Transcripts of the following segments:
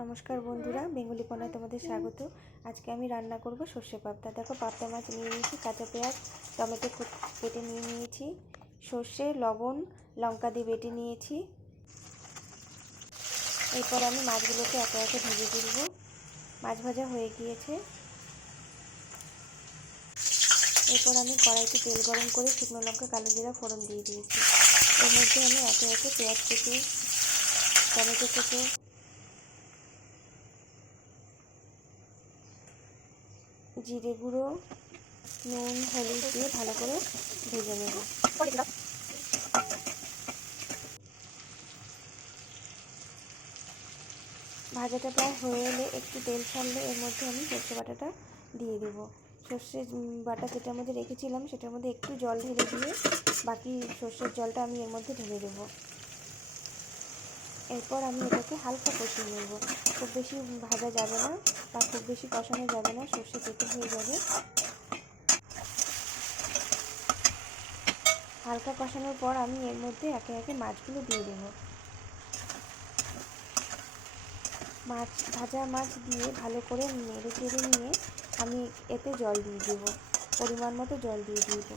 নমস্কার বন্ধুরা, বেঙ্গলিপনায় তোমাদের স্বাগত। আজকে আমি রান্না করব সর্ষে পাবদা। দেখো, পাবদা মাছ নিয়ে নিয়েছি, কাঁচা পেঁয়াজ টমেটো কেটে নিয়ে নিয়েছি, সর্ষে লবণ লঙ্কা দিয়ে বেটে নিয়েছি। এরপর আমি মাছগুলোকে একে একে ভেজে তুলব। মাছ ভাজা হয়ে গিয়েছে। এরপর আমি কড়াইতে তেল গরম করে শুকনো লঙ্কা কালো জিরা ফোড়ন দিয়ে দিয়েছি। এর মধ্যে আমি একে একে পেঁয়াজ কেটে টমেটো কেটে জিরে গুঁড়ো নুন হলুদ দিয়ে ভালো করে ভেজে নেব। ভাজাটা প্রায় হয়ে এলে একটু তেল ছাড়লে এর মধ্যে আমি সর্ষে বাটাটা দিয়ে দেব। সর্ষে বাটা যেটার মধ্যে রেখেছিলাম সেটার মধ্যে একটু জল ঢেলে দিয়ে বাকি সর্ষের জলটা আমি এর মধ্যে ঢেলে দেব। এরপর আমি এটাকে হালকা কষিয়ে নেব। খুব বেশি ভাজা যাবে না বা খুব বেশি কষানো যাবে না, সর্ষে তেতো হয়ে যাবে। হালকা কষানোর পর আমি এর মধ্যে একে একে মাছগুলো দিয়ে দেব। ভাজা মাছ দিয়ে ভালো করে নেড়ে চেড়ে নিয়ে আমি এতে জল দিয়ে দেব, পরিমাণ মতো জল দিয়ে দিব।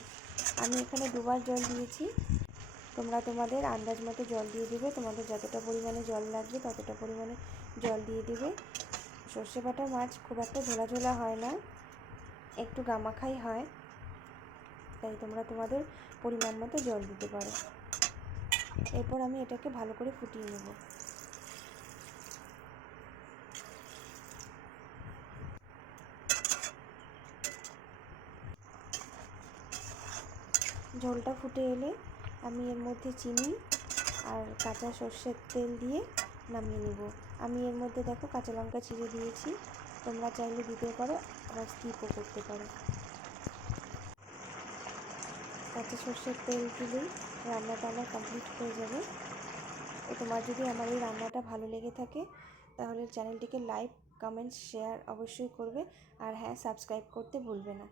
আমি এখানে দুবার জল দিয়েছি, তোমরা তোমাদের আন্দাজ মতো জল দিয়ে দেবে। তোমাদের যতটা পরিমাণে জল লাগবে ততটা পরিমাণে জল দিয়ে দেবে। সর্ষে বাটা মাছ খুব একটা ঝোলা ঝোলা হয় না, একটু গামাখাই হয়, তাই তোমরা তোমাদের পরিমাণ মতো জল দিতে পারো। এরপর আমি এটাকে ভালো করে ফুটিয়ে নেব। ঝোলটা ফুটে এলে আমি এর মধ্যে চিনি আর কাঁচা সর্ষের তেল দিয়ে নামিয়ে নেব। আমি এর মধ্যে দেখো কাঁচা লঙ্কা চিড়ে দিয়েছি, তোমরা চাইলে দিতে পারো, আবার স্কিপও করতে পারো। কাঁচা সর্ষের তেল দিলেই রান্নাটা আমার কমপ্লিট হয়ে যাবে। তোমার যদি আমার এই রান্নাটা ভালো লেগে থাকে তাহলে চ্যানেলটিকে লাইক কমেন্টস শেয়ার অবশ্যই করবে, আর হ্যাঁ, সাবস্ক্রাইব করতে ভুলবে না।